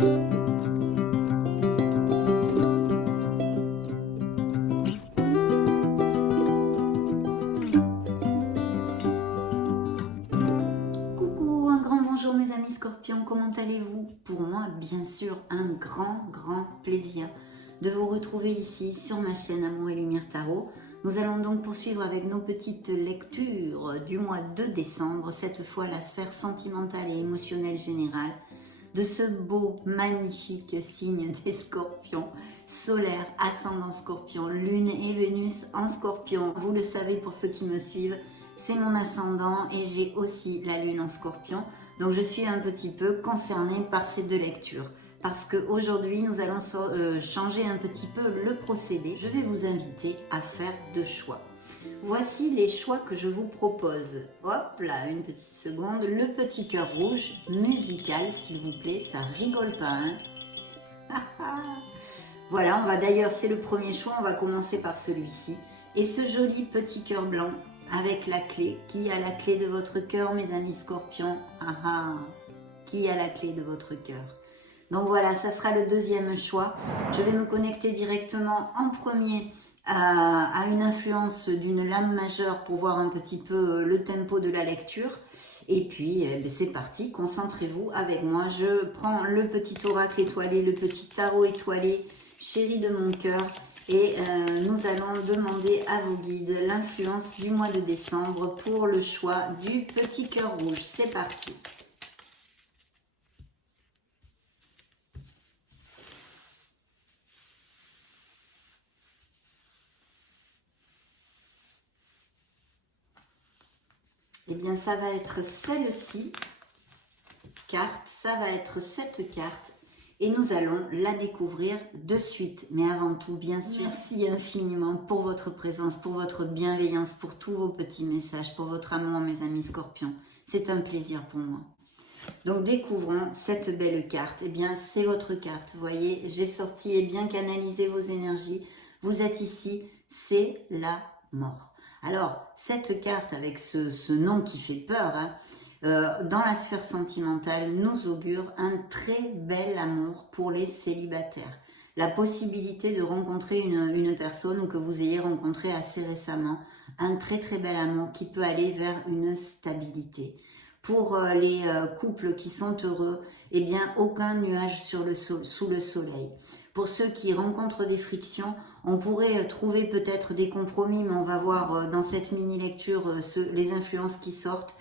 Coucou, un grand bonjour mes amis scorpions, comment allez-vous? Pour moi, bien sûr, un grand plaisir de vous retrouver ici sur ma chaîne Amour et Lumière Tarot. Nous allons donc poursuivre avec nos petites lectures du mois de décembre, cette fois la sphère sentimentale et émotionnelle générale de ce beau, magnifique signe des scorpions, solaire, ascendant scorpion, lune et Vénus en scorpion. Vous le savez pour ceux qui me suivent, c'est mon ascendant et j'ai aussi la lune en scorpion. Donc je suis un petit peu concernée par ces deux lectures. Parce qu'aujourd'hui, nous allons changer un petit peu le procédé. Je vais vous inviter à faire deux choix. Voici les choix que je vous propose. Hop là, une petite seconde. Le petit cœur rouge, musical, s'il vous plaît. Ça rigole pas, hein. Voilà, on va d'ailleurs, c'est le premier choix. On va commencer par celui-ci. Et ce joli petit cœur blanc avec la clé. Qui a la clé de votre cœur, mes amis scorpions? Qui a la clé de votre cœur? Donc voilà, ça sera le deuxième choix. Je vais me connecter directement en premier à une influence d'une lame majeure pour voir un petit peu le tempo de la lecture. Et puis, c'est parti, concentrez-vous avec moi. Je prends le petit oracle étoilé, le petit tarot étoilé, chéri de mon cœur. Et nous allons demander à vos guides l'influence du mois de décembre pour le choix du petit cœur rouge. C'est parti. Eh bien, ça va être celle-ci, carte, ça va être cette carte, et nous allons la découvrir de suite. Mais avant tout, bien sûr, merci infiniment pour votre présence, pour votre bienveillance, pour tous vos petits messages, pour votre amour, mes amis scorpions. C'est un plaisir pour moi. Donc, découvrons cette belle carte. Eh bien, c'est votre carte. Vous voyez, j'ai sorti et bien canalisé vos énergies. Vous êtes ici, c'est la mort. Alors, cette carte avec ce nom qui fait peur, hein, dans la sphère sentimentale, nous augure un très bel amour pour les célibataires. La possibilité de rencontrer une personne ou que vous ayez rencontré assez récemment, un très bel amour qui peut aller vers une stabilité. Pour les couples qui sont heureux, eh bien, aucun nuage sous le soleil. Pour ceux qui rencontrent des frictions, on pourrait trouver peut-être des compromis, mais on va voir dans cette mini-lecture les influences qui sortent.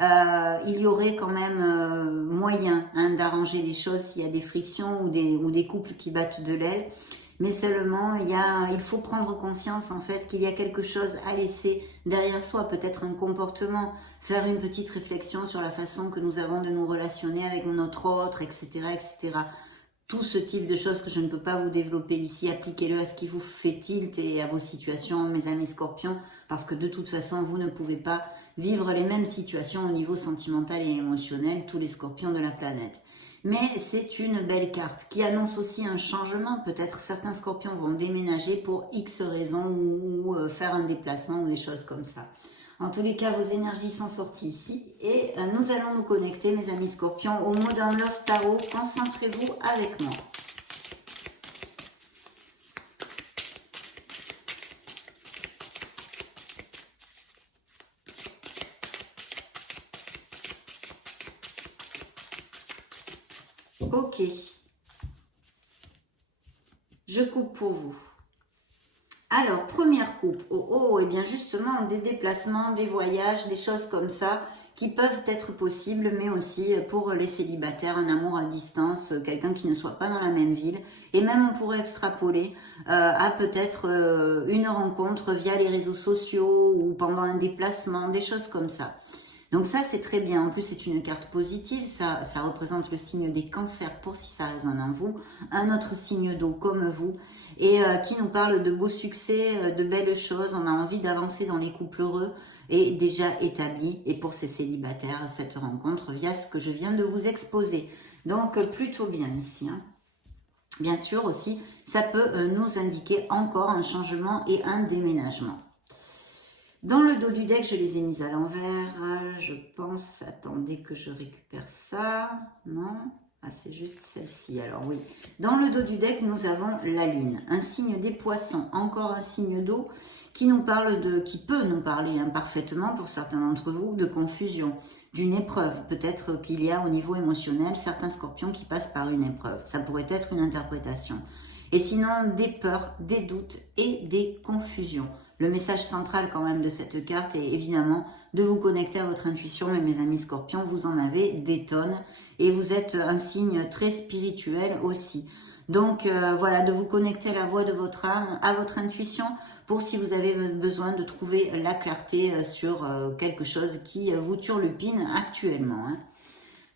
Il y aurait quand même moyen d'arranger les choses s'il y a des frictions ou des couples qui battent de l'aile. Mais seulement, il faut prendre conscience en fait qu'il y a quelque chose à laisser derrière soi, peut-être un comportement, faire une petite réflexion sur la façon que nous avons de nous relationner avec notre autre, etc., etc. Tout ce type de choses que je ne peux pas vous développer ici, appliquez-le à ce qui vous fait tilt et à vos situations, mes amis scorpions, parce que de toute façon, vous ne pouvez pas vivre les mêmes situations au niveau sentimental et émotionnel, tous les scorpions de la planète. Mais c'est une belle carte qui annonce aussi un changement. Peut-être certains scorpions vont déménager pour X raisons ou faire un déplacement ou des choses comme ça. En tous les cas, vos énergies sont sorties ici et nous allons nous connecter, mes amis scorpions, au Modern Love Tarot. Concentrez-vous avec moi. Ok. Je coupe pour vous. Alors, première coupe. Et bien justement, des déplacements, des voyages, des choses comme ça qui peuvent être possibles, mais aussi pour les célibataires, un amour à distance, quelqu'un qui ne soit pas dans la même ville. Et même on pourrait extrapoler à peut-être une rencontre via les réseaux sociaux ou pendant un déplacement, des choses comme ça. Donc ça, c'est très bien. En plus, c'est une carte positive. Ça représente le signe des cancers pour si ça résonne en vous. Un autre signe d'eau comme vous et qui nous parle de beaux succès, de belles choses. On a envie d'avancer dans les couples heureux et déjà établis. Et pour ces célibataires, cette rencontre via ce que je viens de vous exposer. Donc, plutôt bien ici, hein. Bien sûr aussi, ça peut nous indiquer encore un changement et un déménagement. Dans le dos du deck, je les ai mis à l'envers, je pense. Attendez que je récupère ça. Non. Ah, c'est juste celle-ci. Alors oui, dans le dos du deck, nous avons la lune, un signe des poissons, encore un signe d'eau qui nous parle qui peut nous parler parfaitement pour certains d'entre vous de confusion, d'une épreuve. Peut-être qu'il y a au niveau émotionnel certains scorpions qui passent par une épreuve. Ça pourrait être une interprétation. Et sinon, des peurs, des doutes et des confusions. Le message central quand même de cette carte est évidemment de vous connecter à votre intuition, mais mes amis scorpions, vous en avez des tonnes et vous êtes un signe très spirituel aussi. Donc voilà, de vous connecter à la voix de votre âme, à votre intuition, pour si vous avez besoin de trouver la clarté sur quelque chose qui vous turlupine actuellement. Hein.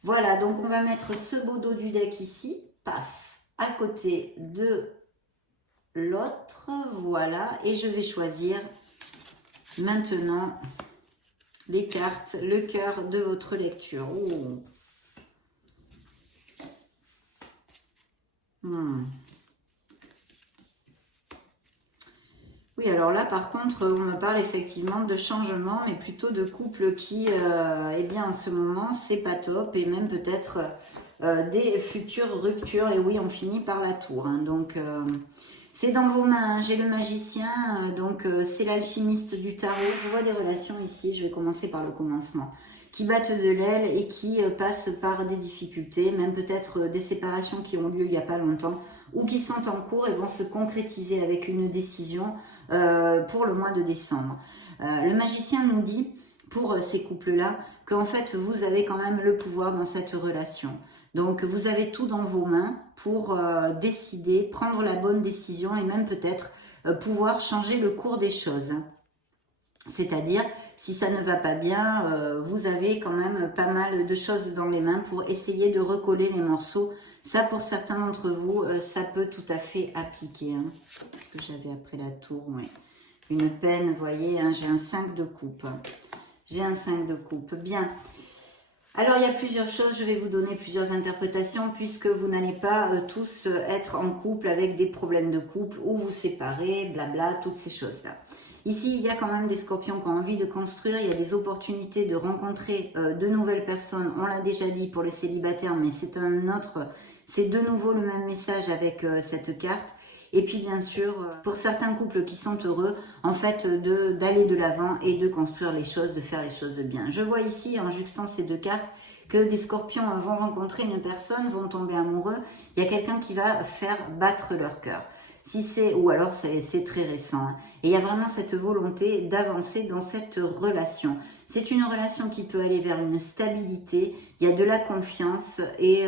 Voilà, donc on va mettre ce beau dos du deck ici, paf, à côté de l'autre, voilà, et je vais choisir maintenant les cartes, le cœur de votre lecture. Oh. Oui, alors là, par contre, on me parle effectivement de changement, mais plutôt de couple qui, eh bien, en ce moment, c'est pas top, et même peut-être des futures ruptures. Et oui, on finit par la tour. Hein, donc, c'est dans vos mains. Hein, j'ai le magicien, donc c'est l'alchimiste du tarot. Je vois des relations ici. Je vais commencer par le commencement. Qui battent de l'aile et qui passent par des difficultés, même peut-être des séparations qui ont lieu il n'y a pas longtemps, ou qui sont en cours et vont se concrétiser avec une décision pour le mois de décembre. Le magicien nous dit, pour ces couples-là, qu'en fait, vous avez quand même le pouvoir dans cette relation. Donc, vous avez tout dans vos mains pour décider, prendre la bonne décision et même peut-être pouvoir changer le cours des choses. C'est-à-dire, si ça ne va pas bien, vous avez quand même pas mal de choses dans les mains pour essayer de recoller les morceaux. Ça, pour certains d'entre vous, ça peut tout à fait appliquer. Hein. Ce que j'avais après la tour, oui. Une peine, vous voyez, hein, j'ai un 5 de coupe. J'ai un 5 de coupe. Bien. Alors, il y a plusieurs choses. Je vais vous donner plusieurs interprétations puisque vous n'allez pas tous être en couple avec des problèmes de couple ou vous séparer, blabla, toutes ces choses-là. Ici, il y a quand même des scorpions qui ont envie de construire, il y a des opportunités de rencontrer de nouvelles personnes. On l'a déjà dit pour les célibataires, mais c'est de nouveau le même message avec cette carte. Et puis bien sûr, pour certains couples qui sont heureux, en fait, d'aller de l'avant et de construire les choses, de faire les choses bien. Je vois ici, en juxtant ces deux cartes, que des scorpions vont rencontrer une personne, vont tomber amoureux. Il y a quelqu'un qui va faire battre leur cœur. Si c'est, ou alors c'est très récent. Hein. Et il y a vraiment cette volonté d'avancer dans cette relation. C'est une relation qui peut aller vers une stabilité, il y a de la confiance et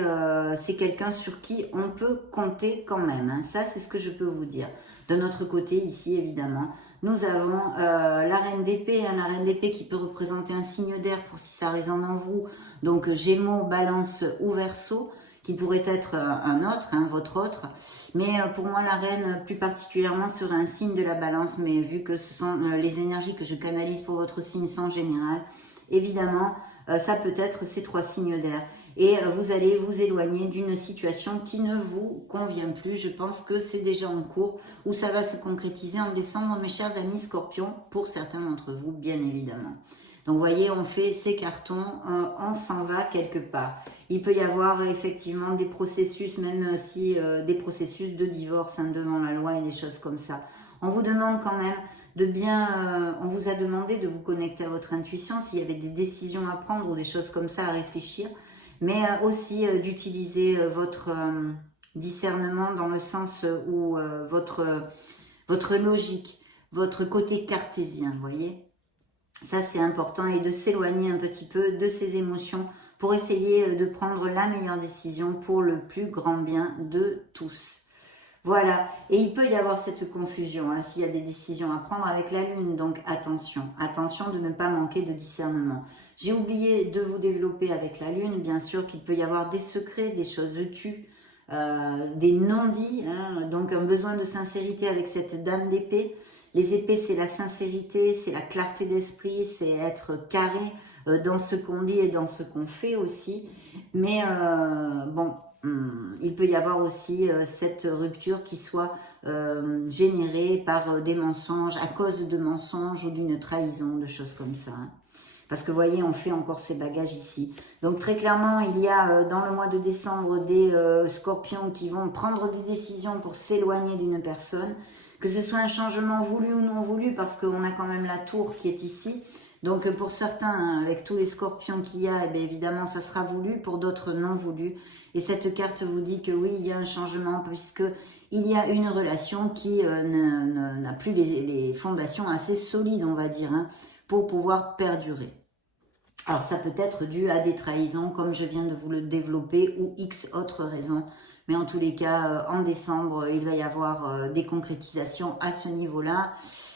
c'est quelqu'un sur qui on peut compter quand même. Hein. Ça, c'est ce que je peux vous dire. De notre côté, ici, évidemment, nous avons la reine d'épée, hein, la reine d'épée qui peut représenter un signe d'air pour si ça résonne en vous. Donc, Gémeaux, Balance ou Verseau, qui pourrait être un autre, hein, votre autre. Mais pour moi, la reine, plus particulièrement, serait un signe de la balance. Mais vu que ce sont les énergies que je canalise pour votre signe sont générales, évidemment, ça peut être ces 3 signes d'air. Et vous allez vous éloigner d'une situation qui ne vous convient plus. Je pense que c'est déjà en cours où ça va se concrétiser en décembre, mes chers amis scorpions, pour certains d'entre vous, bien évidemment. Donc, vous voyez, on fait ces cartons, on s'en va quelque part. Il peut y avoir effectivement des processus, même si des processus de divorce hein, devant la loi et des choses comme ça. On vous demande quand même de bien, on vous a demandé de vous connecter à votre intuition, s'il y avait des décisions à prendre ou des choses comme ça à réfléchir, mais aussi d'utiliser votre discernement dans le sens où votre logique, votre côté cartésien, vous voyez. Ça, c'est important et de s'éloigner un petit peu de ces émotions pour essayer de prendre la meilleure décision pour le plus grand bien de tous. Voilà, et il peut y avoir cette confusion hein, s'il y a des décisions à prendre avec la lune, donc attention, attention de ne pas manquer de discernement. J'ai oublié de vous développer avec la lune, bien sûr qu'il peut y avoir des secrets, des choses tues, des non-dits, hein, donc un besoin de sincérité avec cette dame d'épée. Les épées, c'est la sincérité, c'est la clarté d'esprit, c'est être carré dans ce qu'on dit et dans ce qu'on fait aussi. Mais bon, il peut y avoir aussi cette rupture qui soit générée par des mensonges, à cause de mensonges ou d'une trahison, de choses comme ça. Hein. Parce que vous voyez, on fait encore ses bagages ici. Donc très clairement, il y a dans le mois de décembre des scorpions qui vont prendre des décisions pour s'éloigner d'une personne. Que ce soit un changement voulu ou non voulu, parce qu'on a quand même la tour qui est ici. Donc pour certains, hein, avec tous les scorpions qu'il y a, eh bien, évidemment, ça sera voulu, pour d'autres non voulu. Et cette carte vous dit que oui, il y a un changement, puisque il y a une relation qui n'a plus les fondations assez solides, on va dire, hein, pour pouvoir perdurer. Alors ça peut être dû à des trahisons, comme je viens de vous le développer, ou X autres raisons. Mais en tous les cas, en décembre, il va y avoir des concrétisations à ce niveau-là.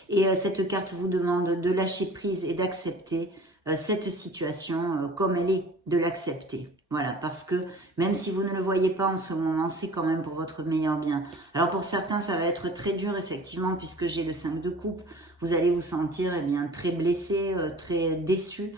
Et cette carte vous demande de lâcher prise et d'accepter cette situation comme elle est, de l'accepter. Voilà, parce que même si vous ne le voyez pas en ce moment, c'est quand même pour votre meilleur bien. Alors pour certains, ça va être très dur, effectivement, puisque j'ai le 5 de coupe. Vous allez vous sentir eh bien, très blessé, très déçu.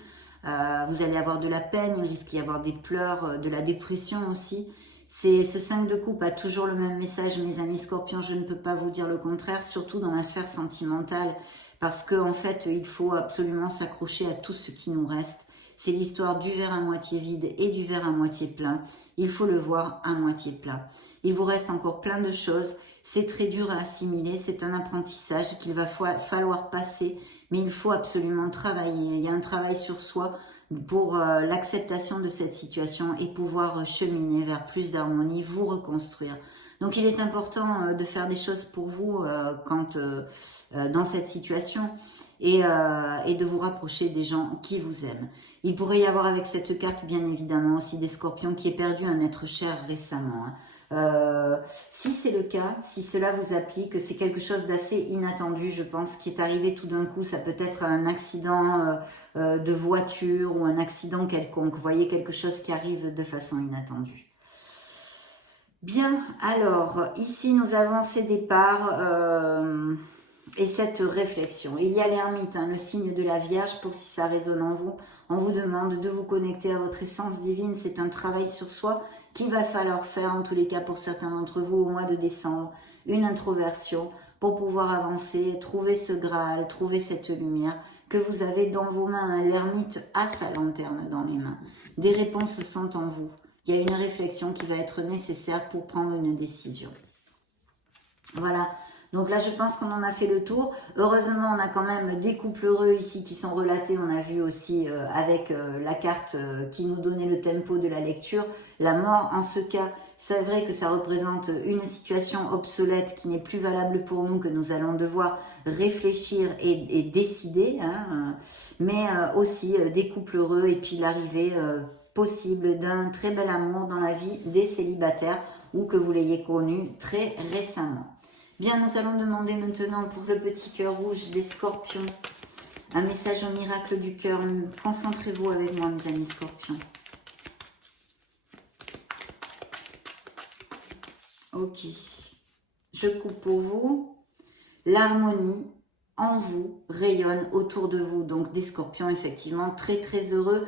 Vous allez avoir de la peine, il risque d'y avoir des pleurs, de la dépression aussi. Ce 5 de coupe a toujours le même message, mes amis scorpions, je ne peux pas vous dire le contraire, surtout dans la sphère sentimentale, parce qu'en fait, il faut absolument s'accrocher à tout ce qui nous reste. C'est l'histoire du verre à moitié vide et du verre à moitié plein. Il faut le voir à moitié plein. Il vous reste encore plein de choses. C'est très dur à assimiler. C'est un apprentissage qu'il va falloir passer. Mais il faut absolument travailler. Il y a un travail sur soi pour l'acceptation de cette situation et pouvoir cheminer vers plus d'harmonie, vous reconstruire. Donc il est important de faire des choses pour vous dans cette situation et de vous rapprocher des gens qui vous aiment. Il pourrait y avoir avec cette carte bien évidemment aussi des scorpions qui aient perdu un être cher récemment. Si c'est le cas, si cela vous applique, c'est quelque chose d'assez inattendu, je pense, qui est arrivé tout d'un coup. Ça peut être un accident de voiture ou un accident quelconque. Vous voyez, quelque chose qui arrive de façon inattendue. Bien, alors, ici, nous avons ces départs et cette réflexion. Il y a l'ermite, hein, le signe de la Vierge, pour si ça résonne en vous. On vous demande de vous connecter à votre essence divine. C'est un travail sur soi qu'il va falloir faire, en tous les cas pour certains d'entre vous, au mois de décembre. Une introversion pour pouvoir avancer, trouver ce Graal, trouver cette lumière que vous avez dans vos mains. L'ermite a sa lanterne dans les mains. Des réponses sont en vous. Il y a une réflexion qui va être nécessaire pour prendre une décision. Voilà. Donc là, je pense qu'on en a fait le tour. Heureusement, on a quand même des couples heureux ici qui sont relatés. On a vu aussi avec la carte qui nous donnait le tempo de la lecture. La mort, en ce cas, c'est vrai que ça représente une situation obsolète qui n'est plus valable pour nous, que nous allons devoir réfléchir et décider. Hein, mais aussi des couples heureux et puis l'arrivée possible d'un très bel amour dans la vie des célibataires ou que vous l'ayez connu très récemment. Bien, nous allons demander maintenant pour le petit cœur rouge des scorpions un message au miracle du cœur. Concentrez-vous avec moi, mes amis scorpions. Ok. Je coupe pour vous. L'harmonie en vous rayonne autour de vous. Donc des scorpions effectivement très très heureux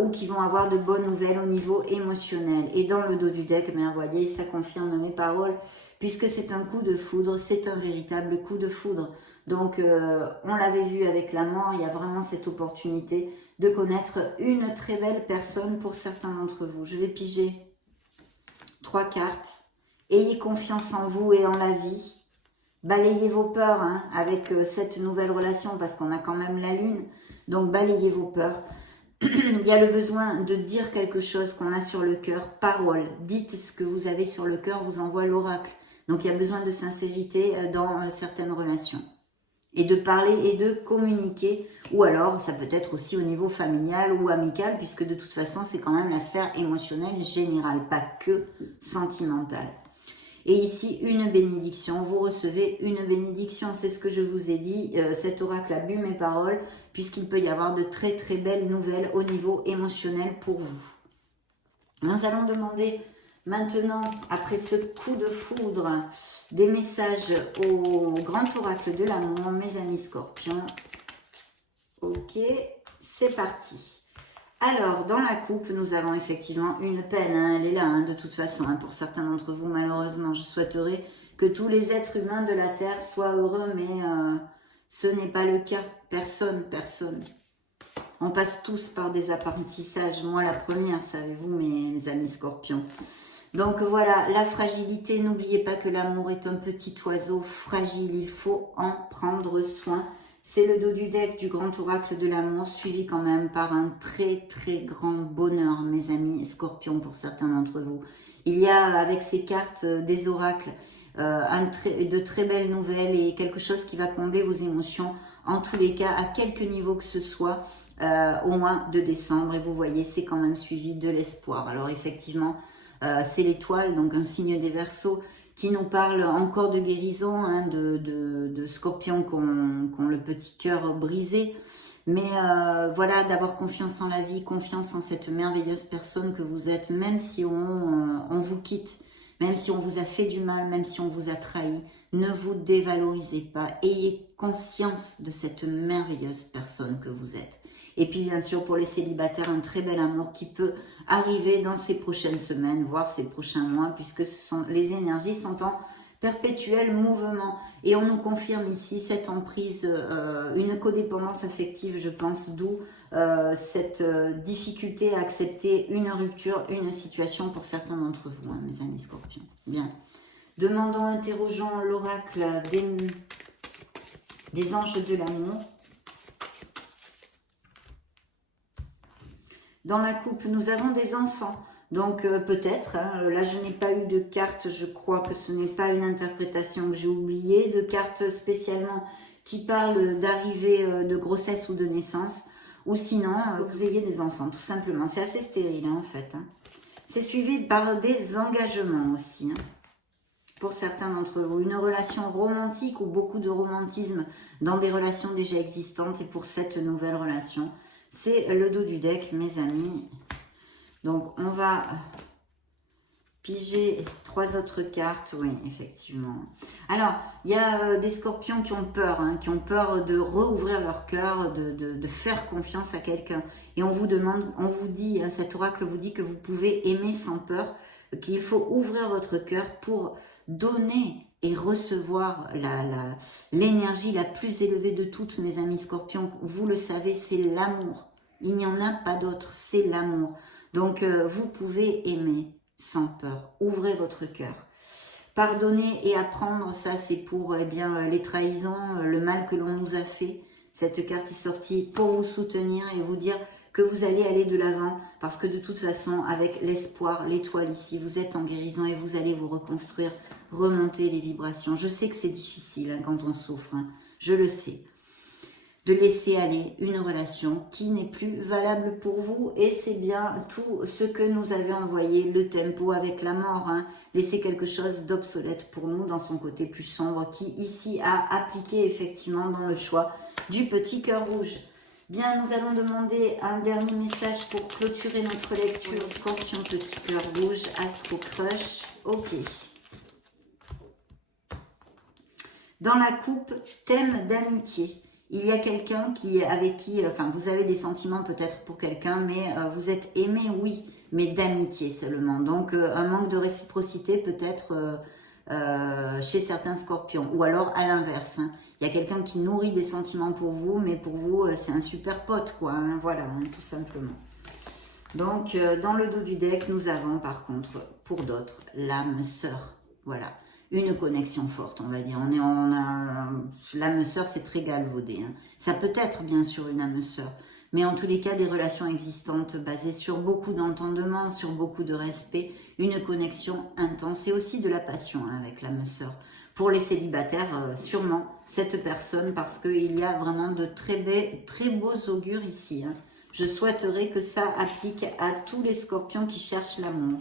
ou qui vont avoir de bonnes nouvelles au niveau émotionnel. Et dans le dos du deck, bien, vous voyez, ça confirme mes paroles. Puisque c'est un coup de foudre, c'est un véritable coup de foudre. Donc, on l'avait vu avec la mort, il y a vraiment cette opportunité de connaître une très belle personne pour certains d'entre vous. Je vais piger 3 cartes. Ayez confiance en vous et en la vie. Balayez vos peurs hein, avec cette nouvelle relation parce qu'on a quand même la lune. Donc, balayez vos peurs. Il y a le besoin de dire quelque chose qu'on a sur le cœur. Parole. Dites ce que vous avez sur le cœur, vous envoie l'oracle. Donc, il y a besoin de sincérité dans certaines relations. Et de parler et de communiquer. Ou alors, ça peut être aussi au niveau familial ou amical, puisque de toute façon, c'est quand même la sphère émotionnelle générale, pas que sentimentale. Et ici, une bénédiction. Vous recevez une bénédiction. C'est ce que je vous ai dit. Cet oracle a bu mes paroles, puisqu'il peut y avoir de très très belles nouvelles au niveau émotionnel pour vous. Nous allons demander maintenant, après ce coup de foudre, des messages au grand oracle de l'amour, mes amis scorpions. Ok, c'est parti. Alors, dans la coupe, nous avons effectivement une peine. Hein, elle est là, hein, de toute façon. Hein, pour certains d'entre vous, malheureusement, je souhaiterais que tous les êtres humains de la Terre soient heureux, mais ce n'est pas le cas. Personne. On passe tous par des apprentissages. Moi, la première, savez-vous, mes amis scorpions. Donc voilà, la fragilité. N'oubliez pas que l'amour est un petit oiseau fragile. Il faut en prendre soin. C'est le dos du deck du grand oracle de l'amour, suivi quand même par un très très grand bonheur, mes amis scorpions, pour certains d'entre vous. Il y a avec ces cartes des oracles, de très belles nouvelles et quelque chose qui va combler vos émotions, en tous les cas, à quelque niveau que ce soit, au mois de décembre. Et vous voyez, c'est quand même suivi de l'espoir. Alors effectivement, c'est l'étoile, donc un signe des Verseaux, qui nous parle encore de guérison, hein, de scorpions qui ont le petit cœur brisé. Mais voilà, d'avoir confiance en la vie, confiance en cette merveilleuse personne que vous êtes, même si on vous quitte, même si on vous a fait du mal, même si on vous a trahi. Ne vous dévalorisez pas, ayez conscience de cette merveilleuse personne que vous êtes. Et puis bien sûr pour les célibataires, un très bel amour qui peut arriver dans ces prochaines semaines, voire ces prochains mois, puisque les énergies sont en perpétuel mouvement. Et on nous confirme ici cette emprise, une codépendance affective, je pense, d'où cette difficulté à accepter une rupture, une situation pour certains d'entre vous, hein, mes amis scorpions. Bien. Demandons, interrogeons l'oracle des anges de l'amour. Dans la coupe, nous avons des enfants. Donc peut-être, hein, là je n'ai pas eu de carte, je crois que ce n'est pas une interprétation que j'ai oubliée, de carte spécialement qui parle d'arrivée de grossesse ou de naissance, ou sinon que vous ayez des enfants, tout simplement. C'est assez stérile hein, en fait. Hein. C'est suivi par des engagements aussi, hein, pour certains d'entre vous. Une relation romantique ou beaucoup de romantisme dans des relations déjà existantes, et pour cette nouvelle relation, c'est le dos du deck, mes amis. Donc, on va piger 3 autres cartes. Oui, effectivement. Alors, il y a des scorpions qui ont peur, hein, qui ont peur de rouvrir leur cœur, de faire confiance à quelqu'un. Et on vous demande, on vous dit, hein, cet oracle vous dit que vous pouvez aimer sans peur, qu'il faut ouvrir votre cœur pour donner et recevoir l'énergie la plus élevée de toutes, mes amis scorpions. Vous le savez, c'est l'amour. Il n'y en a pas d'autre, c'est l'amour. Donc, vous pouvez aimer sans peur. Ouvrez votre cœur. Pardonner et apprendre, ça c'est pour eh bien, les trahisons, le mal que l'on nous a fait. Cette carte est sortie pour vous soutenir et vous dire que vous allez aller de l'avant. Parce que de toute façon, avec l'espoir, l'étoile ici, vous êtes en guérison et vous allez vous reconstruire, remonter les vibrations. Je sais que c'est difficile hein, quand on souffre, hein, je le sais. De laisser aller une relation qui n'est plus valable pour vous. Et c'est bien tout ce que nous avait envoyé le tempo avec la mort. Hein. Laisser quelque chose d'obsolète pour nous dans son côté plus sombre qui ici a appliqué effectivement dans le choix du petit cœur rouge. Bien, nous allons demander un dernier message pour clôturer notre lecture. Scorpion, petit cœur rouge, Astro Crush. Ok. Dans la coupe, thème d'amitié. Il y a quelqu'un avec qui, enfin, vous avez des sentiments peut-être pour quelqu'un, mais vous êtes aimé, oui, mais d'amitié seulement. Donc, un manque de réciprocité peut-être chez certains scorpions. Ou alors, à l'inverse, hein. Il y a quelqu'un qui nourrit des sentiments pour vous, mais pour vous, c'est un super pote, quoi. Hein, voilà, hein, tout simplement. Donc, dans le dos du deck, nous avons, par contre, pour d'autres, l'âme sœur. Voilà. Une connexion forte, on va dire. L'âme sœur, c'est très galvaudé. Hein. Ça peut être, bien sûr, une âme sœur. Mais en tous les cas, des relations existantes basées sur beaucoup d'entendement, sur beaucoup de respect. Une connexion intense et aussi de la passion hein, avec l'âme sœur. Pour les célibataires, sûrement, cette personne, parce qu'il y a vraiment de très beaux augures ici. Hein. Je souhaiterais que ça applique à tous les scorpions qui cherchent l'amour.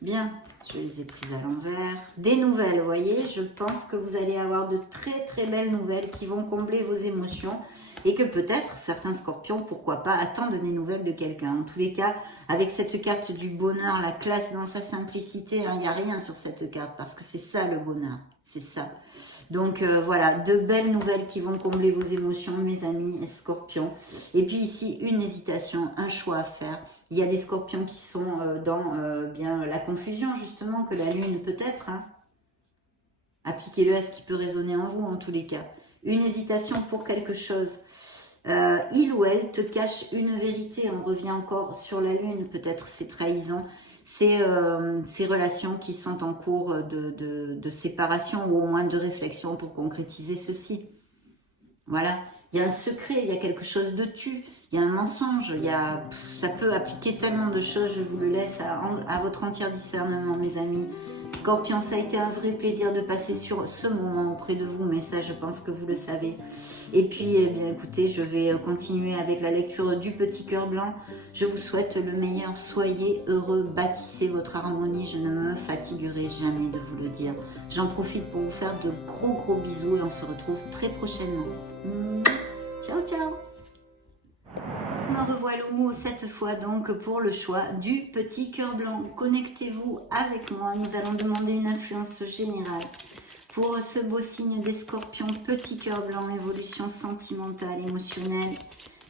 Bien. Je les ai prises à l'envers. Des nouvelles, vous voyez, je pense que vous allez avoir de très belles nouvelles qui vont combler vos émotions et que peut-être certains scorpions, pourquoi pas, attendent des nouvelles de quelqu'un. En tous les cas, avec cette carte du bonheur, la classe dans sa simplicité, hein, il n'y a rien sur cette carte parce que c'est ça le bonheur, c'est ça. Donc voilà, de belles nouvelles qui vont combler vos émotions, mes amis scorpions. Et puis ici, une hésitation, un choix à faire. Il y a des scorpions qui sont dans bien la confusion, justement, que la lune peut être. Hein. Appliquez-le à ce qui peut résonner en vous, en tous les cas. Une hésitation pour quelque chose. Il ou elle te cache une vérité. On revient encore sur la lune, peut-être ces trahisons, ces relations qui sont en cours de séparation ou au moins de réflexion pour concrétiser ceci. Voilà, il y a un secret, il y a quelque chose de tu, il y a un mensonge, ça peut appliquer tellement de choses, je vous le laisse à votre entier discernement, mes amis. Scorpion, ça a été un vrai plaisir de passer sur ce moment auprès de vous, mais ça, je pense que vous le savez. Et puis, eh bien, écoutez, je vais continuer avec la lecture du petit cœur blanc. Je vous souhaite le meilleur, soyez heureux, bâtissez votre harmonie, je ne me fatiguerai jamais de vous le dire. J'en profite pour vous faire de gros bisous et on se retrouve très prochainement. Ciao, ciao! Me revoilà cette fois donc pour le choix du petit cœur blanc. Connectez-vous avec moi, nous allons demander une influence générale pour ce beau signe des scorpions. Petit cœur blanc, évolution sentimentale, émotionnelle,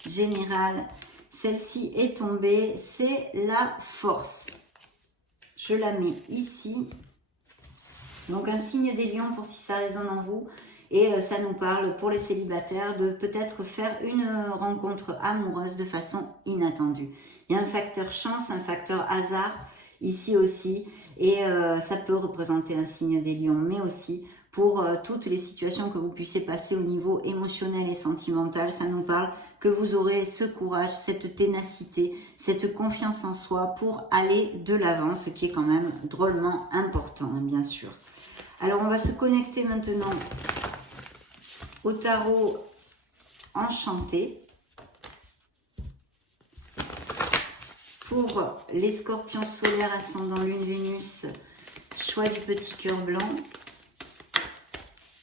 générale. Celle-ci est tombée, c'est la force. Je la mets ici. Donc un signe des lions pour si ça résonne en vous. Et ça nous parle pour les célibataires de peut-être faire une rencontre amoureuse de façon inattendue. Il y a un facteur chance, un facteur hasard ici aussi. Et ça peut représenter un signe des lions, mais aussi pour toutes les situations que vous puissiez passer au niveau émotionnel et sentimental. Ça nous parle que vous aurez ce courage, cette ténacité, cette confiance en soi pour aller de l'avant, ce qui est quand même drôlement important, hein, bien sûr. Alors, on va se connecter maintenant au tarot enchanté pour les scorpions solaires ascendant lune Vénus, choix du petit cœur blanc.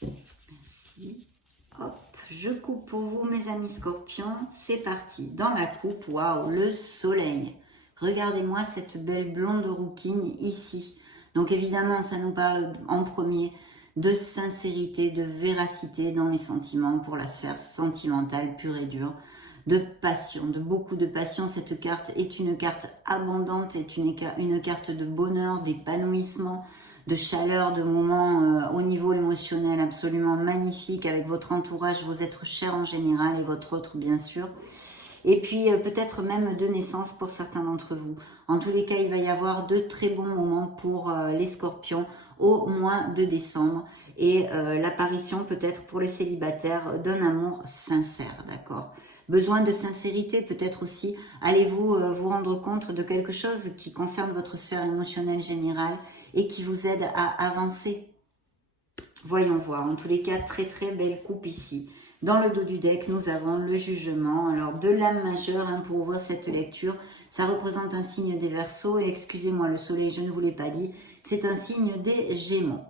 Merci. Hop, je coupe pour vous mes amis scorpions, c'est parti. Dans la coupe, waouh, le soleil. Regardez-moi cette belle blonde rouquine ici. Donc évidemment, ça nous parle en premier de sincérité, de véracité dans les sentiments pour la sphère sentimentale pure et dure, de passion, de beaucoup de passion. Cette carte est une carte abondante, est une carte de bonheur, d'épanouissement, de chaleur, de moments au niveau émotionnel absolument magnifique avec votre entourage, vos êtres chers en général et votre autre bien sûr. Et puis peut-être même de naissance pour certains d'entre vous. En tous les cas, il va y avoir de très bons moments pour les scorpions au mois de décembre et l'apparition peut-être pour les célibataires d'un amour sincère, d'accord? Besoin de sincérité peut-être aussi. Allez-vous vous rendre compte de quelque chose qui concerne votre sphère émotionnelle générale et qui vous aide à avancer? Voyons voir. En tous les cas, très belle coupe ici. Dans le dos du deck, nous avons le jugement. Alors, de l'âme majeure, hein, pour ouvrir cette lecture, ça représente un signe des Verseaux. Et excusez-moi, le soleil, je ne vous l'ai pas dit, c'est un signe des Gémeaux.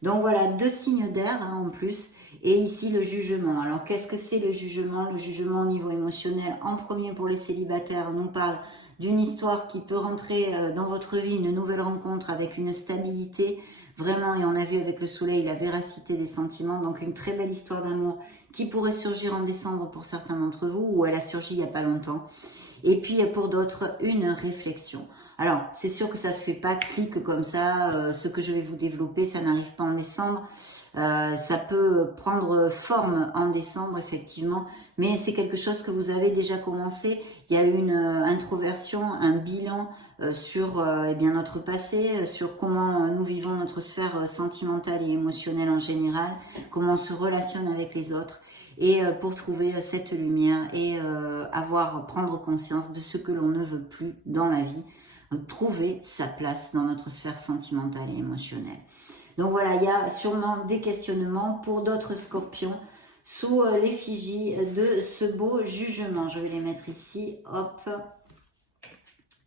Donc voilà, deux signes d'air hein, en plus. Et ici, le jugement. Alors, qu'est-ce que c'est le jugement? Le jugement au niveau émotionnel, en premier pour les célibataires, nous parle d'une histoire qui peut rentrer dans votre vie, une nouvelle rencontre avec une stabilité. Vraiment, et on a vu avec le soleil la véracité des sentiments. Donc, une très belle histoire d'amour qui pourrait surgir en décembre pour certains d'entre vous, ou elle a surgi il n'y a pas longtemps. Et puis pour d'autres, une réflexion. Alors, c'est sûr que ça ne se fait pas clic comme ça, ce que je vais vous développer, ça n'arrive pas en décembre. Ça peut prendre forme en décembre, effectivement, mais c'est quelque chose que vous avez déjà commencé. Il y a eu une introversion, un bilan sur eh bien, notre passé, sur comment nous vivons notre sphère sentimentale et émotionnelle en général, comment on se relationne avec les autres, et pour trouver cette lumière et prendre conscience de ce que l'on ne veut plus dans la vie, trouver sa place dans notre sphère sentimentale et émotionnelle. Donc voilà, il y a sûrement des questionnements pour d'autres scorpions sous l'effigie de ce beau jugement. Je vais les mettre ici, hop,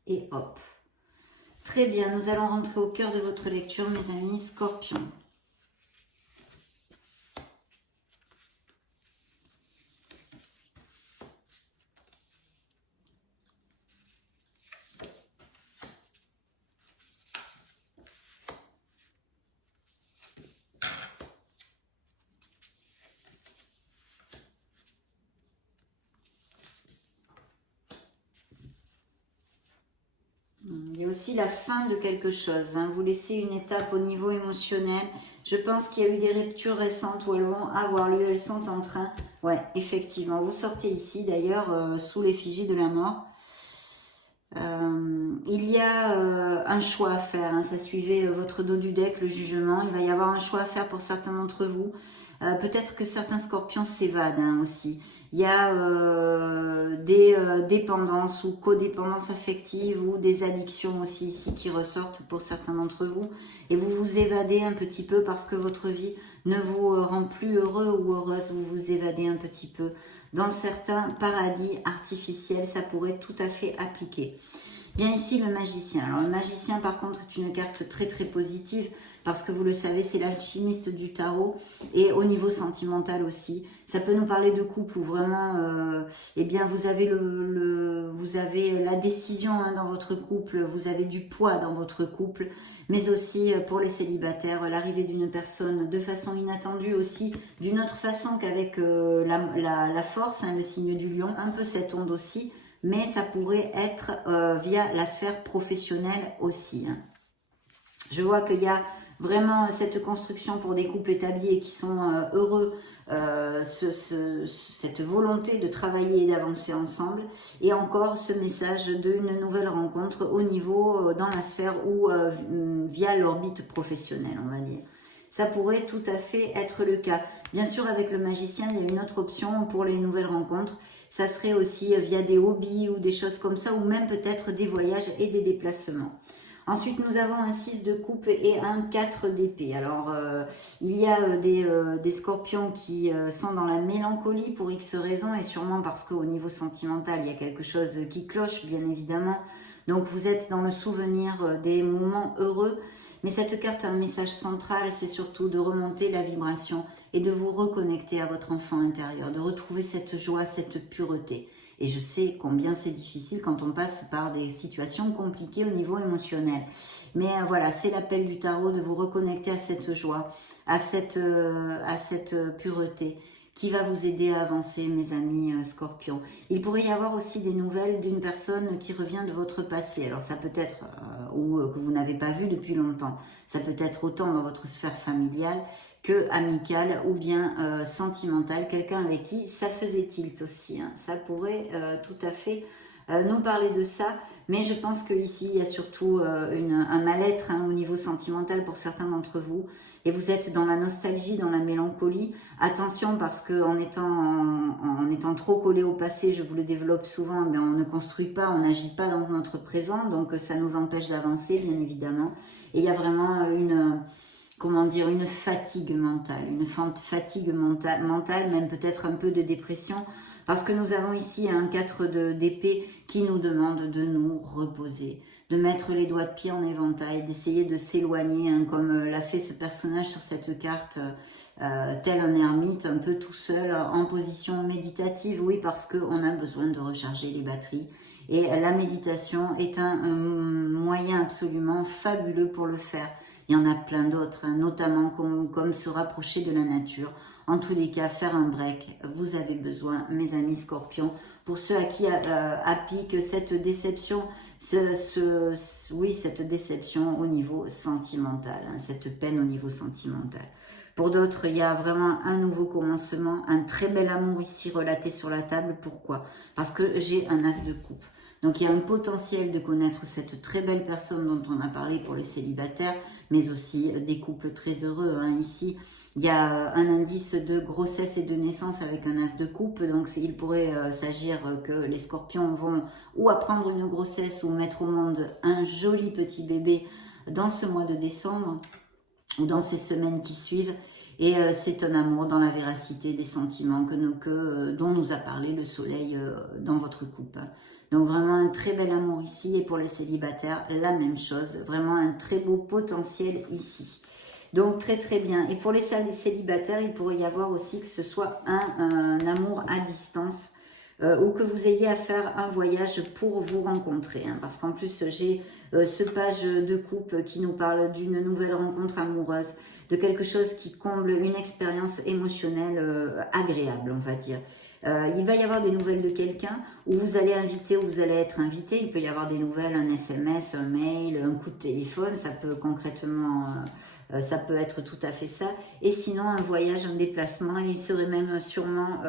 et hop. Très bien, nous allons rentrer au cœur de votre lecture, mes amis scorpions. Il y a aussi la fin de quelque chose. Hein. Vous laissez une étape au niveau émotionnel. Je pense qu'il y a eu des ruptures récentes où elles vont avoir lieu. Elles sont en train Ouais, effectivement. Vous sortez ici, d'ailleurs, sous l'effigie de la mort. Il y a un choix à faire, hein. Ça suivait votre dos du deck, le jugement. Il va y avoir un choix à faire pour certains d'entre vous. Peut-être que certains scorpions s'évadent, hein, aussi. Il y a des dépendances ou codépendances affectives ou des addictions aussi ici qui ressortent pour certains d'entre vous. Et vous vous évadez un petit peu parce que votre vie ne vous rend plus heureux ou heureuse. Vous vous évadez un petit peu. Dans certains paradis artificiels, ça pourrait tout à fait appliquer. Bien ici, le magicien. Alors, le magicien, par contre, est une carte très très positive parce que vous le savez, c'est l'alchimiste du tarot et au niveau sentimental aussi. Ça peut nous parler de couple où vraiment, eh bien, vous avez vous avez la décision, hein, dans votre couple, vous avez du poids dans votre couple, mais aussi pour les célibataires, l'arrivée d'une personne de façon inattendue aussi, d'une autre façon qu'avec la force, hein, le signe du lion, un peu cette onde aussi, mais ça pourrait être via la sphère professionnelle aussi, hein. Je vois qu'il y a vraiment cette construction pour des couples établis et qui sont heureux, cette volonté de travailler et d'avancer ensemble, et encore ce message d'une nouvelle rencontre au niveau, dans la sphère ou via l'orbite professionnelle, on va dire. Ça pourrait tout à fait être le cas. Bien sûr, avec le magicien, il y a une autre option pour les nouvelles rencontres. Ça serait aussi via des hobbies ou des choses comme ça, ou même peut-être des voyages et des déplacements. Ensuite, nous avons un 6 de coupe et un 4 d'épée. Alors, il y a des scorpions qui sont dans la mélancolie pour X raisons, et sûrement parce qu'au niveau sentimental, il y a quelque chose qui cloche, bien évidemment. Donc, vous êtes dans le souvenir des moments heureux. Mais cette carte a un message central, c'est surtout de remonter la vibration et de vous reconnecter à votre enfant intérieur, de retrouver cette joie, cette pureté. Et je sais combien c'est difficile quand on passe par des situations compliquées au niveau émotionnel. Mais voilà, c'est l'appel du tarot de vous reconnecter à cette joie, à cette pureté qui va vous aider à avancer, mes amis scorpions. Il pourrait y avoir aussi des nouvelles d'une personne qui revient de votre passé. Alors ça peut être, ou que vous n'avez pas vu depuis longtemps. Ça peut être autant dans votre sphère familiale que amicale ou bien sentimentale. Quelqu'un avec qui ça faisait tilt aussi, hein. Ça pourrait tout à fait nous parler de ça. Mais je pense qu'ici, il y a surtout un mal-être, hein, au niveau sentimental pour certains d'entre vous. Et vous êtes dans la nostalgie, dans la mélancolie. Attention, parce qu'en étant trop collé au passé, je vous le développe souvent, mais on ne construit pas, on n'agit pas dans notre présent. Donc ça nous empêche d'avancer, bien évidemment. Et il y a vraiment comment dire, une fatigue mentale, même peut-être un peu de dépression. Parce que nous avons ici un 4 d'épée qui nous demande de nous reposer, de mettre les doigts de pied en éventail, d'essayer de s'éloigner, hein, comme l'a fait ce personnage sur cette carte, tel un ermite, un peu tout seul, en position méditative. Oui, parce qu'on a besoin de recharger les batteries. Et la méditation est un moyen absolument fabuleux pour le faire. Il y en a plein d'autres, hein, notamment comme se rapprocher de la nature. En tous les cas, faire un break, vous avez besoin, mes amis scorpions. Pour ceux à qui applique cette déception, cette déception au niveau sentimental, hein, cette peine au niveau sentimental. Pour d'autres, il y a vraiment un nouveau commencement, un très bel amour ici relaté sur la table. Pourquoi? Parce que j'ai un as de coupe. Donc il y a un potentiel de connaître cette très belle personne dont on a parlé pour les célibataires, mais aussi des couples très heureux, hein. Ici, il y a un indice de grossesse et de naissance avec un as de coupe, donc il pourrait s'agir que les scorpions vont ou apprendre une grossesse ou mettre au monde un joli petit bébé dans ce mois de décembre ou dans ces semaines qui suivent. Et c'est un amour dans la véracité des sentiments dont nous a parlé le soleil dans votre coupe. Donc vraiment un très bel amour ici, et pour les célibataires, la même chose. Vraiment un très beau potentiel ici. Donc très très bien. Et pour les célibataires, il pourrait y avoir aussi que ce soit un amour à distance, ou que vous ayez à faire un voyage pour vous rencontrer, hein, parce qu'en plus j'ai ce page de coupe qui nous parle d'une nouvelle rencontre amoureuse, de quelque chose qui comble une expérience émotionnelle agréable, on va dire. Il va y avoir des nouvelles de quelqu'un, où vous allez inviter, ou vous allez être invité. Il peut y avoir des nouvelles, un SMS, un mail, un coup de téléphone. Ça peut concrètement ça peut être tout à fait ça. Et sinon, un voyage, un déplacement, il serait même sûrement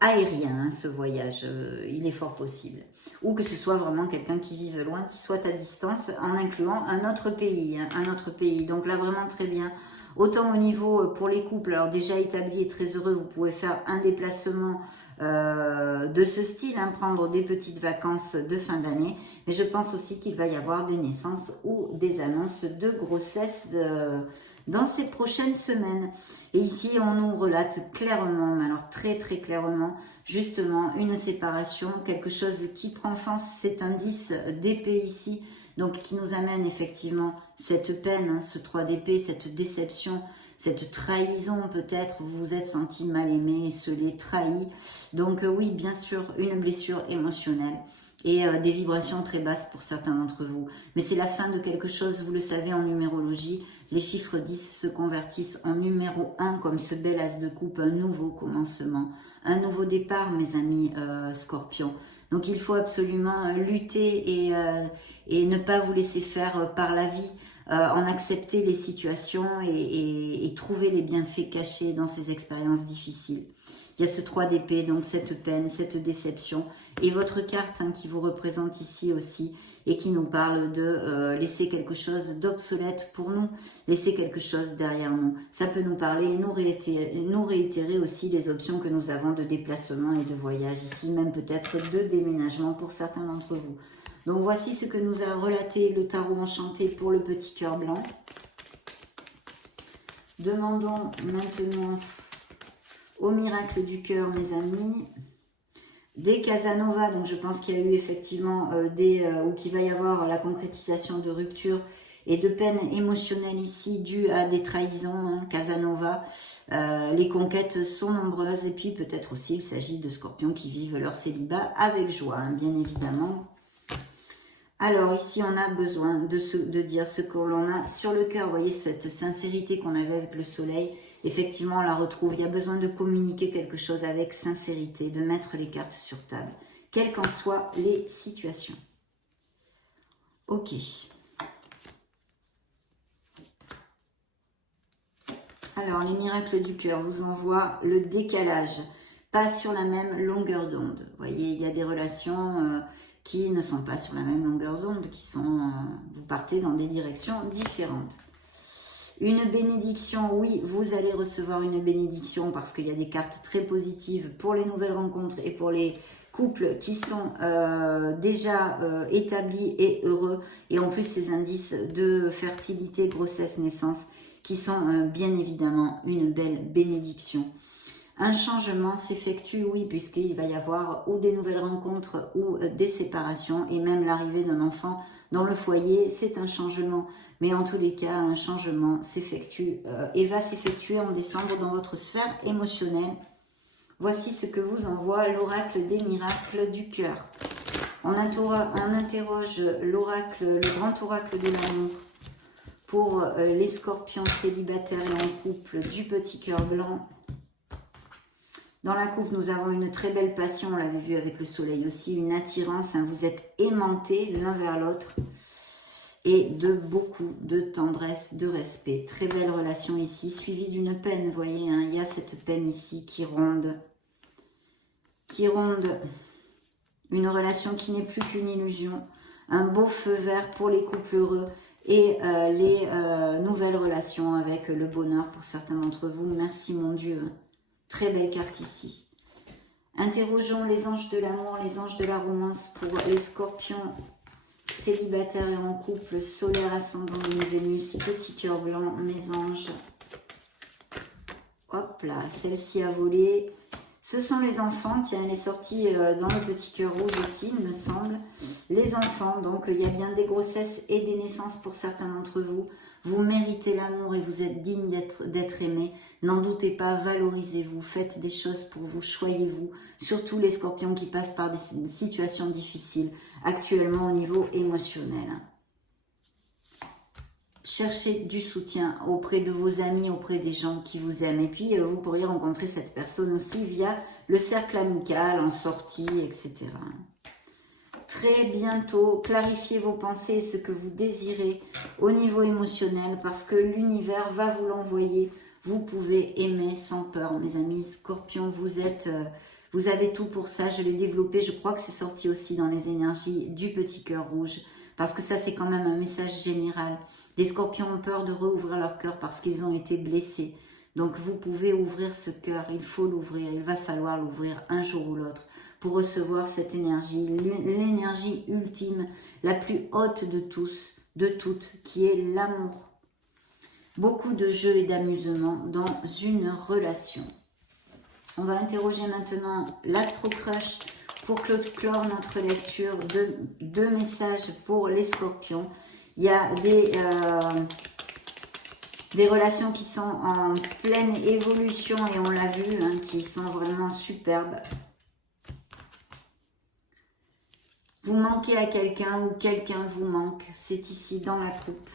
aérien, hein, ce voyage. Il est fort possible. Ou que ce soit vraiment quelqu'un qui vive loin, qui soit à distance, en incluant un autre pays. Hein, un autre pays. Donc là, vraiment très bien. Autant au niveau pour les couples, alors déjà établis et très heureux, vous pouvez faire un déplacement de ce style, hein, prendre des petites vacances de fin d'année. Mais je pense aussi qu'il va y avoir des naissances ou des annonces de grossesse dans ces prochaines semaines. Et ici, on nous relate clairement, mais alors très très clairement, justement, une séparation, quelque chose qui prend fin. C'est un 10 d'épée ici, donc qui nous amène effectivement cette peine, hein, ce 3 d'épée, cette déception, cette trahison peut-être, vous vous êtes senti mal aimé, esseulé, trahi. Donc oui, bien sûr, une blessure émotionnelle et des vibrations très basses pour certains d'entre vous. Mais c'est la fin de quelque chose, vous le savez en numérologie, les chiffres 10 se convertissent en numéro 1 comme ce bel as de coupe, un nouveau commencement, un nouveau départ mes amis scorpions. Donc il faut absolument lutter et ne pas vous laisser faire par la vie, en accepter les situations et trouver les bienfaits cachés dans ces expériences difficiles. Il y a ce 3 d'épée, donc cette peine, cette déception, et votre carte hein, qui vous représente ici aussi, et qui nous parle de laisser quelque chose d'obsolète pour nous, laisser quelque chose derrière nous. Ça peut nous parler et nous réitérer aussi les options que nous avons de déplacement et de voyage ici, même peut-être de déménagement pour certains d'entre vous. Donc voici ce que nous a relaté le tarot enchanté pour le petit cœur blanc. Demandons maintenant au miracle du cœur, mes amis, des Casanova. Donc je pense qu'il y a eu effectivement ou qu'il va y avoir la concrétisation de ruptures et de peines émotionnelles ici dues à des trahisons, hein, Casanova. Les conquêtes sont nombreuses et puis peut-être aussi il s'agit de scorpions qui vivent leur célibat avec joie, hein, bien évidemment. Alors ici on a besoin de dire ce que l'on a sur le cœur. Vous voyez cette sincérité qu'on avait avec le soleil. Effectivement on la retrouve. Il y a besoin de communiquer quelque chose avec sincérité, de mettre les cartes sur table, quelles qu'en soient les situations. Ok. Alors les miracles du cœur vous envoient le décalage, pas sur la même longueur d'onde. Vous voyez, il y a des relations qui ne sont pas sur la même longueur d'onde, qui sont, vous partez dans des directions différentes. Une bénédiction, oui, vous allez recevoir une bénédiction parce qu'il y a des cartes très positives pour les nouvelles rencontres et pour les couples qui sont déjà établis et heureux. Et en plus, ces indices de fertilité, grossesse, naissance qui sont bien évidemment une belle bénédiction. Un changement s'effectue, oui, puisqu'il va y avoir ou des nouvelles rencontres ou des séparations et même l'arrivée d'un enfant dans le foyer, c'est un changement. Mais en tous les cas, un changement s'effectue et va s'effectuer en décembre dans votre sphère émotionnelle. Voici ce que vous envoie l'oracle des miracles du cœur. On interroge l'oracle, le grand oracle de l'amour pour les scorpions célibataires et en couple du petit cœur blanc. Dans la coupe, nous avons une très belle passion, on l'avait vu avec le soleil aussi, une attirance, hein, vous êtes aimantés l'un vers l'autre et de beaucoup de tendresse, de respect. Très belle relation ici, suivie d'une peine, vous voyez, hein, il y a cette peine ici qui ronde une relation qui n'est plus qu'une illusion, un beau feu vert pour les couples heureux et les nouvelles relations avec le bonheur pour certains d'entre vous. Merci mon Dieu. Très belle carte ici. Interrogeons les anges de l'amour, les anges de la romance pour les scorpions célibataires et en couple, solaire, ascendant de Vénus, petit cœur blanc, mes anges. Hop là, celle-ci a volé. Ce sont les enfants, tiens, elle est sortie dans le petit cœur rouge aussi, il me semble. Les enfants, donc il y a bien des grossesses et des naissances pour certains d'entre vous. Vous méritez l'amour et vous êtes digne d'être aimé. N'en doutez pas, valorisez-vous, faites des choses pour vous, choyez-vous. Surtout les scorpions qui passent par des situations difficiles actuellement au niveau émotionnel. Cherchez du soutien auprès de vos amis, auprès des gens qui vous aiment. Et puis, vous pourriez rencontrer cette personne aussi via le cercle amical, en sortie, etc. très bientôt. Clarifiez vos pensées et ce que vous désirez au niveau émotionnel parce que l'univers va vous l'envoyer. Vous pouvez aimer sans peur, mes amis. Scorpion, vous avez tout pour ça. Je l'ai développé. Je crois que c'est sorti aussi dans les énergies du petit cœur rouge parce que ça, c'est quand même un message général. Des scorpions ont peur de rouvrir leur cœur parce qu'ils ont été blessés. Donc, vous pouvez ouvrir ce cœur. Il faut l'ouvrir. Il va falloir l'ouvrir un jour ou l'autre pour recevoir cette énergie, l'énergie ultime, la plus haute de tous, de toutes, qui est l'amour. Beaucoup de jeux et d'amusement dans une relation. On va interroger maintenant l'astro-crush pour clore notre lecture de deux messages pour les scorpions. Il y a des relations qui sont en pleine évolution et on l'a vu, hein, qui sont vraiment superbes. Vous manquez à quelqu'un ou quelqu'un vous manque, c'est ici dans la coupe.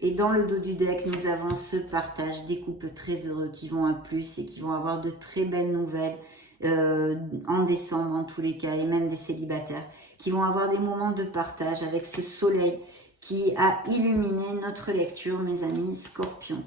Et dans le dos du deck, nous avons ce partage des couples très heureux qui vont à plus et qui vont avoir de très belles nouvelles en décembre en tous les cas, et même des célibataires qui vont avoir des moments de partage avec ce soleil qui a illuminé notre lecture, mes amis scorpions.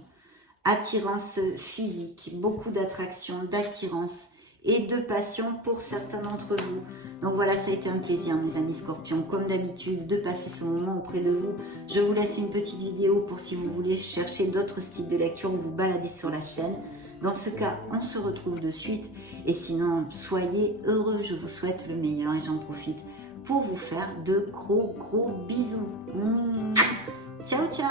Attirance physique, beaucoup d'attraction, d'attirance et de passion pour certains d'entre vous. Donc voilà, ça a été un plaisir, mes amis scorpions, comme d'habitude, de passer ce moment auprès de vous. Je vous laisse une petite vidéo pour si vous voulez chercher d'autres styles de lecture ou vous balader sur la chaîne. Dans ce cas, on se retrouve de suite. Et sinon, soyez heureux, je vous souhaite le meilleur et j'en profite pour vous faire de gros bisous. Ciao, ciao.